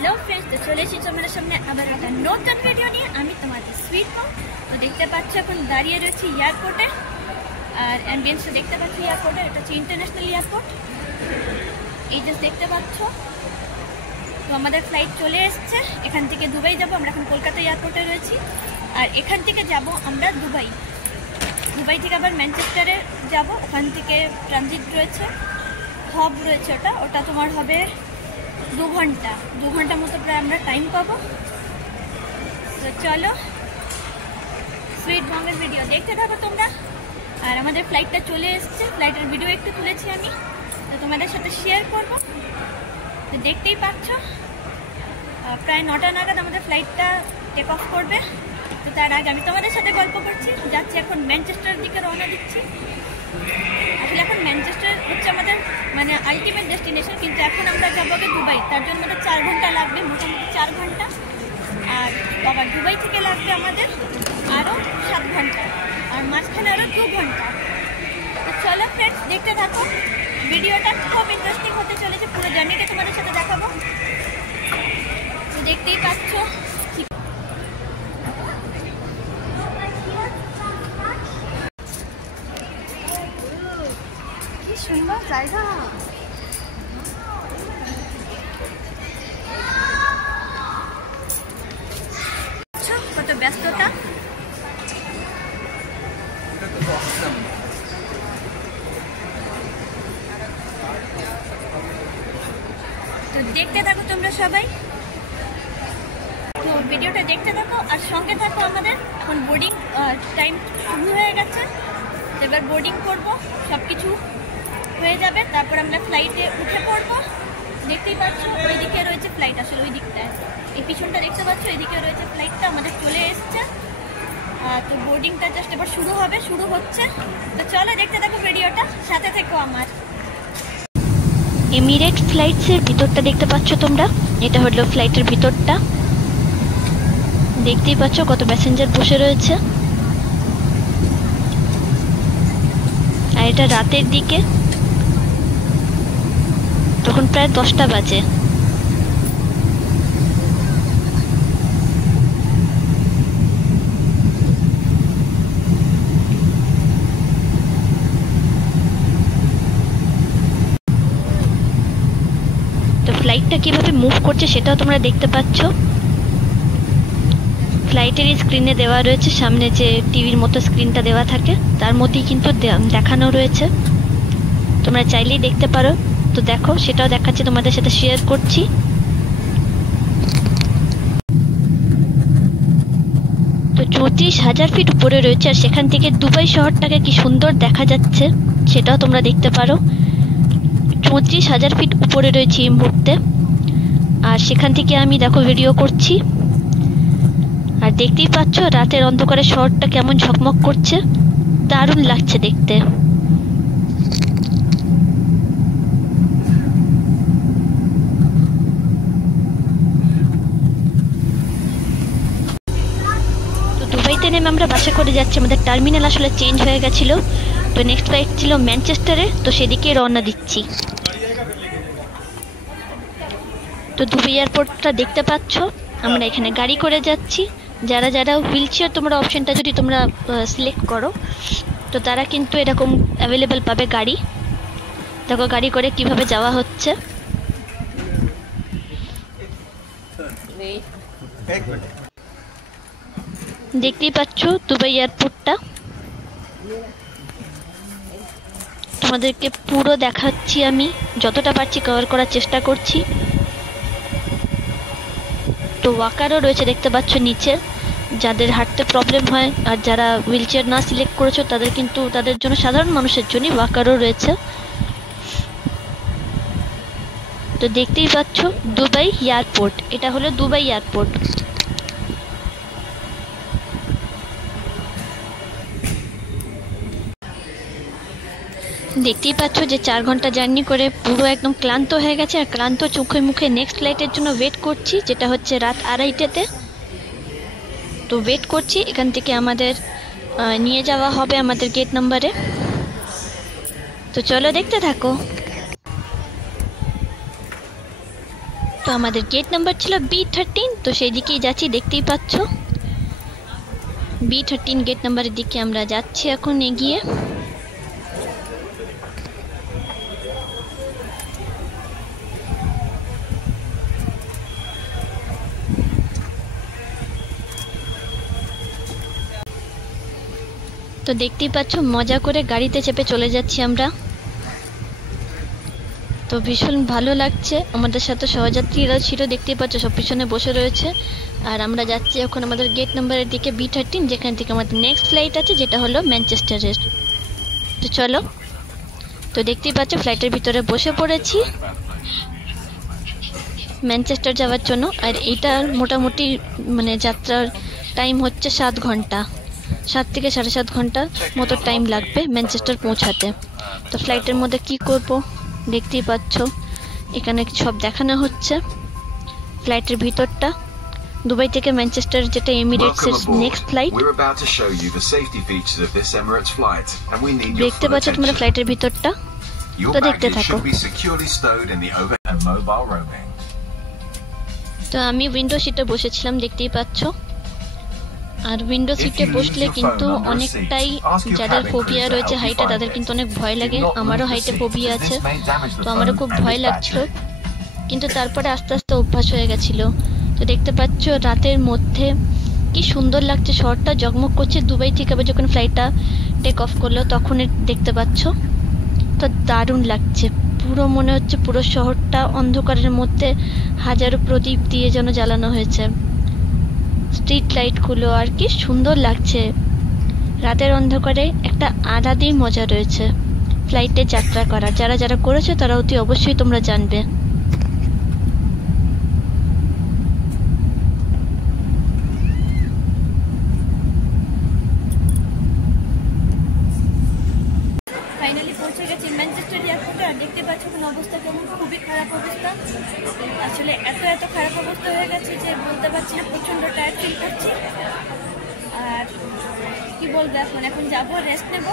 Hello friends, तो चले एসেছি তোমাদের সামনে আবার একটা নতুন ভিডিও নিয়ে। আমি তোমাদের সুইট মম। তো দেখতে পাচ্ছ এখন দাঁড়িয়ে রয়েছি এয়ারপোর্টে, আর অ্যাম্বিয়েন্সটা দেখতে পাচ্ছ এয়ারপোর্টে। এটা হচ্ছে ইন্টারন্যাশনাল এয়ারপোর্ট, এই যে দেখতে পাচ্ছ। তো আমাদের ফ্লাইট চলে এসছে, এখান থেকে দুবাই যাব। আমরা এখন কলকাতা এয়ারপোর্টে রয়েছি, আর এখান থেকে যাব আমরা দুবাই। দুবাই থেকে আবার ম্যানচেস্টারে যাব, ওখান থেকে ট্রানজিট রয়েছে, হব রয়েছে। ওটা তোমার হবে 2 ঘন্টা মতো প্রায় আমরা টাইম পাবো। তো চলো সুইট মমের ভিডিও দেখতে থাকো তোমরা। আর আমাদের ফ্লাইটটা চলে এসছে, ফ্লাইটের ভিডিও একটু তুলেছি আমি, তো তোমাদের সাথে শেয়ার করবো। তো দেখতেই পাচ্ছ প্রায় 9টা নাগাদ আমাদের ফ্লাইটটা টেক অফ করবে। তো তার আগে আমি তোমাদের সাথে গল্প করছি। যাচ্ছি এখন ম্যানচেস্টারের দিকে রওনা দিচ্ছি। আসলে এখন ম্যানচেস্টার হচ্ছে আমাদের মানে আলটিমেট ডেস্টিনেশন, কিন্তু এখন আমরা যাবো আগে দুবাই। তার জন্য আমাদের 4 ঘন্টা লাগবে, মোটামুটি 4 ঘন্টা। আর আবার দুবাই থেকে লাগবে আমাদের আরও 7 ঘন্টা, আর মাঝখানে আরও 2 ঘন্টা। তো চলো ফ্রেন্ডস, দেখতে থাকো ভিডিওটা, খুব ইন্টারেস্টিং হতে চলেছে। পুরো জার্নিটা তোমাদের সাথে দেখাবো। তো দেখতেই পাচ্ছ কি সুন্দর জায়গা। কত ব্যস্ততা। তো দেখতে থাকো তোমরা সবাই, তো ভিডিওটা দেখতে থাকো আর সঙ্গে থাকো। আমাদের এখন বোর্ডিং টাইম শুরু হয়ে গেছে, এবার বোর্ডিং করবো, সব কিছু হয়ে যাবে, তারপর আমরা ফ্লাইটে উঠে পড়বো। দেখতেই পাচ্ছ ওইদিকে রয়েছে ফ্লাইট, আসলে ওই দিকটায়, এই পিছনটা দেখতে পাচ্ছ, এদিকে রয়েছে ফ্লাইটটা, আমাদের চলে এসছে। তো বোর্ডিংটা জাস্ট এবার শুরু হচ্ছে। তো চলো দেখতে থাকো ভিডিওটা, সাথে থেকো আমার। এমিরেটস ফ্লাইটসের ভিতরটা দেখতে পাচ্ছ তোমরা, এটা হলো ফ্লাইটের ভিতরটা। দেখতেই পাচ্ছ কত প্যাসেঞ্জার বসে রয়েছে, আর এটা রাতের দিকে, তখন প্রায় 10টা বাজে। তো ফ্লাইটটা কিভাবে মুভ করছে সেটাও তোমরা দেখতে পাচ্ছ। ফ্লাইটের স্ক্রিনে দেওয়া রয়েছে, সামনে যে টিভির মতো স্ক্রিনটা দেওয়া থাকে তার মধ্যেই কিন্তু দেখানো রয়েছে, তোমরা চাইলেই দেখতে পারো। তো দেখো, সেটাও দেখাচ্ছি, তোমাদের সাথে শেয়ার করছি। তো 34,000 ফিট উপরে রয়েছে, আর সেখান থেকে দুবাই শহরটাকে কি সুন্দর দেখা যাচ্ছে সেটাও তোমরা দেখতে পারো। 34,000 ফিট উপরে রয়েছে এই মুহূর্তে, আর সেখান থেকে আমি দেখো ভিডিও করছি। আর দেখতেই পাচ্ছ রাতের অন্ধকারে শহরটা কেমন ঝকমক করছে, দারুণ লাগছে দেখতে। তো দুবাইতে নেমে আমরা বাসে করে যাচ্ছি, আমাদের টার্মিনাল আসলে চেঞ্জ হয়ে গেছিল। তো নেক্সট ফ্লাইট ছিল ম্যানচেস্টারে, তো সেদিকে রওনা দিচ্ছি। তো দুবাই এয়ারপোর্টটা দেখতে পাচ্ছ, আমরা এখানে গাড়ি করে যাচ্ছি। যারা যারা হুইল চেয়ার তোমরা অপশনটা যদি তোমরা সিলেক্ট করো, তো তারা কিন্তু এরকম অ্যাভেলেবেল পাবে গাড়ি। দেখো গাড়ি করে কিভাবে যাওয়া হচ্ছে। দেখতেই পাচ্ছ দুবাই এয়ারপোর্টটা, তোমাদেরকে পুরো দেখাচ্ছি, আমি যতটা পারছি কভার করার চেষ্টা করছি। তো ওয়াকারও রয়েছে দেখতে পাচ্ছ নিচে, যাদের হাঁটতে প্রবলেম হয় আর যারা হুইল চেয়ার না সিলেক্ট করেছো তাদের কিন্তু, তাদের জন্য, সাধারণ মানুষের জন্য ওয়াকারও রয়েছে। তো দেখতেই পাচ্ছ দুবাই এয়ারপোর্ট, এটা হলো দুবাই এয়ারপোর্ট। দেখতেই পাচ্ছ যে 4 ঘন্টা জার্নি করে পুরো একদম ক্লান্ত হয়ে গেছে, আর ক্লান্ত চোখে মুখে নেক্সট ফ্লাইটের জন্য ওয়েট করছি, যেটা হচ্ছে রাত 2:30টাতে। তো ওয়েট করছি, এখান থেকে আমাদের নিয়ে যাওয়া হবে আমাদের গেট নাম্বারে। তো চলো দেখতে থাকো। তো আমাদের গেট নাম্বার ছিল B13, তো সেই দিকেই যাচ্ছি, দেখতেই পাচ্ছ। B13 গেট নাম্বারের দিকে আমরা যাচ্ছি এখন এগিয়ে। তো দেখতেই পাচ্ছ মজা করে গাড়িতে চেপে চলে যাচ্ছি আমরা। তো ভীষণ ভালো লাগছে, আমাদের সাথে সহযাত্রীরা ছিল, দেখতেই পাচ্ছ সব পিছনে বসে রয়েছে। আর আমরা যাচ্ছি এখন আমাদের গেট নাম্বারের দিকে B13, যেখান থেকে আমাদের নেক্সট ফ্লাইট আছে, যেটা হলো ম্যানচেস্টারের। তো চলো, তো দেখতেই পাচ্ছ ফ্লাইটের ভিতরে বসে পড়েছি ম্যানচেস্টার যাওয়ার জন্য। আর এইটার মোটামুটি মানে যাত্রার টাইম হচ্ছে 7 ঘন্টা, 7 থেকে 7.5 ঘন্টা মতো টাইম লাগবে ম্যানচেস্টার পৌঁছাতে। তো ফ্লাইটের মধ্যে কি করব দেখতেই পাচ্ছ, এখানে সব দেখানো হচ্ছে ফ্লাইটের ভিতরটা। দুবাই থেকে ম্যানচেস্টার, যেটা এমিরেটসের নেক্সট ফ্লাইট। দেখতে পাচ্ছ তোমরা ফ্লাইটের ভিতরটা, তো দেখতে থাকো। তো আমি উইন্ডো সিটে বসেছিলাম, দেখতেই পাচ্ছ। আর উইন্ডো সিটে বসলে কিন্তু অনেকটাই, যাদের ফোবিয়া রয়েছে হাইটে, তাদের কিন্তু অনেক ভয় লাগে। আমারও হাইটে ফোবিয়া আছে, তো আমারও খুব ভয় লাগছিল, কিন্তু তারপরে আস্তে আস্তে অভ্যাস হয়ে গেছিলো। তো দেখতে পাচ্ছ রাতের মধ্যে কি সুন্দর লাগছে, শহরটা জগমগ করছে। দুবাই থেকে আবার যখন ফ্লাইটটা টেক অফ করলো তখন দেখতে পাচ্ছ, তো দারুণ লাগছে। পুরো মনে হচ্ছে পুরো শহরটা অন্ধকারের মধ্যে হাজারো প্রদীপ দিয়ে যেন জ্বালানো হয়েছে, স্ট্রিট লাইটগুলো। আর কি সুন্দর লাগছে, রাতের অন্ধকারে একটা আলাদাই মজা রয়েছে ফ্লাইটে যাত্রা করা। যারা যারা করেছে তারা অতি অবশ্যই তোমরা জানবে। ফাইনালি পৌঁছে গেছি ম্যানচেস্টার এয়ারপোর্টে। আর দেখতে পাচ্ছ কোনো অবস্থা কেমন, খুবই খারাপ অবস্থা। আসলে এত খারাপ অবস্থা হয়ে গেছে যে বলতে পারছি না, প্রচণ্ড টায়ার্ড ফিল করছি। আর কি বলবো, এখন যাবো, রেস্ট নেবো।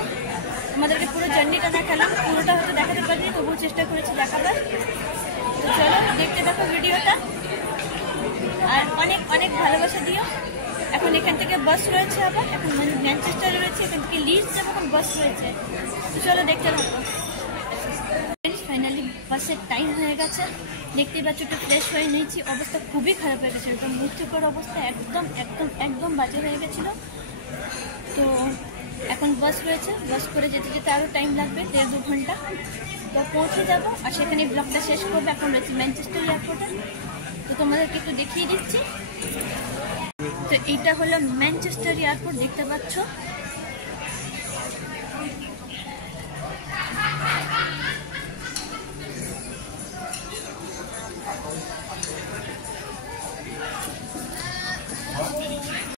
আমাদেরকে পুরো জার্নিটা দেখালাম, পুরোটা হয়তো দেখাতে পারিনি, তবুও চেষ্টা করেছি দেখাবার। তো চলো দেখতে থাকো ভিডিওটা, আর অনেক অনেক ভালোবাসা দিও। এখন এখান থেকে বাস রয়েছে, আবার এখন ম্যানচেস্টারে রয়েছে, এখান থেকে লিডস যাবো, এখন বাস রয়েছে। তো চলো দেখতে থাকো। ফাইনালি বাসের টাইম হয়ে গেছে, দেখতে পাচ্ছ একটু ফ্রেশ হয়ে নিয়েছি। অবস্থা খুবই খারাপ হয়ে গেছিলো, তো মুক্তিকর অবস্থা একদম বাজে হয়ে গেছিলো। তো এখন বাস রয়েছে, বাস করে যেতে যেতে আরও টাইম লাগবে, 1.5-2 ঘন্টা। তো পৌঁছে যাবো, আর সেখানে ব্লগটা শেষ করবো। এখন রয়েছে ম্যানচেস্টার এয়ারপোর্টে, তো তোমাদেরকে একটু দেখিয়ে দিচ্ছি। তো এইটা হলো ম্যানচেস্টার এয়ারপোর্ট, দেখতে পাচ্ছ।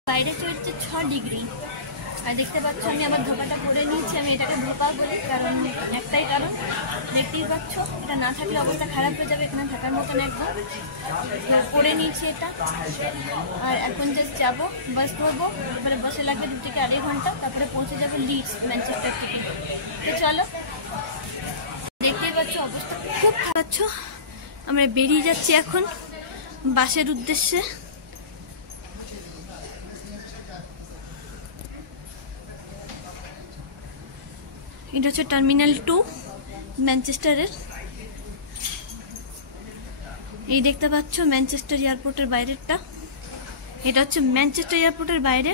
বাইরে চলছে 6 ডিগ্রি। আর দেখতে পাচ্ছ আমি আমার ধোপাটা পরে নিয়েছি, আমি এটাকে ধোপা বলি, কারণ একটাই কারণ, দেখতেই পাচ্ছ এটা না থাকলে অবস্থা খারাপ হয়ে যাবে, এখানে থাকার মতন একদম। তো পরে নিয়েছি এটা। আর এখন জাস্ট যাবো, বাস ধরবো, তারপরে বাসে লাগবে 2 থেকে 2.5 ঘন্টা, তারপরে পৌঁছে যাবো লিডস ম্যানচেস্টার থেকে। তো চলো, দেখতেই পাচ্ছ অবস্থা খুব খারাপ। আমরা বেরিয়ে যাচ্ছি এখন বাসের উদ্দেশ্যে। এটা হচ্ছে টার্মিনাল 2 ম্যানচেস্টারের। এই দেখতে পাচ্ছ ম্যানচেস্টার এয়ারপোর্টের বাইরেরটা, এটা হচ্ছে ম্যানচেস্টার এয়ারপোর্টের বাইরে।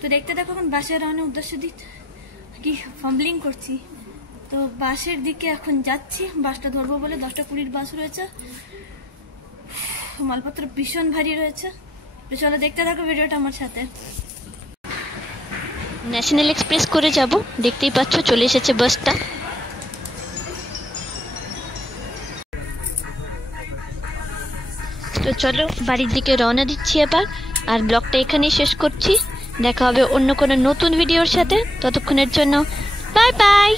তো দেখতে দেখো এখন বাসের রওনার উদ্দেশ্য কি ফাম্বলিং করছি। তো বাসের দিকে এখন যাচ্ছি, বাসটা ধরবো বলে। 10:20 বাস রয়েছে, মালপত্র ভীষণ ভারী রয়েছে। তো চলো দেখতে থাকো ভিডিওটা আমার সাথে। ন্যাশনাল এক্সপ্রেস করে যাব, দেখতেই পাচ্ছ চলে এসেছে বাসটা। তো চলো বাড়ির দিকে রওনা দিচ্ছি এবার, আর ব্লগটা এখানেই শেষ করছি। দেখা হবে অন্য কোনো নতুন ভিডিওর সাথে, ততক্ষণের জন্য বাই বাই।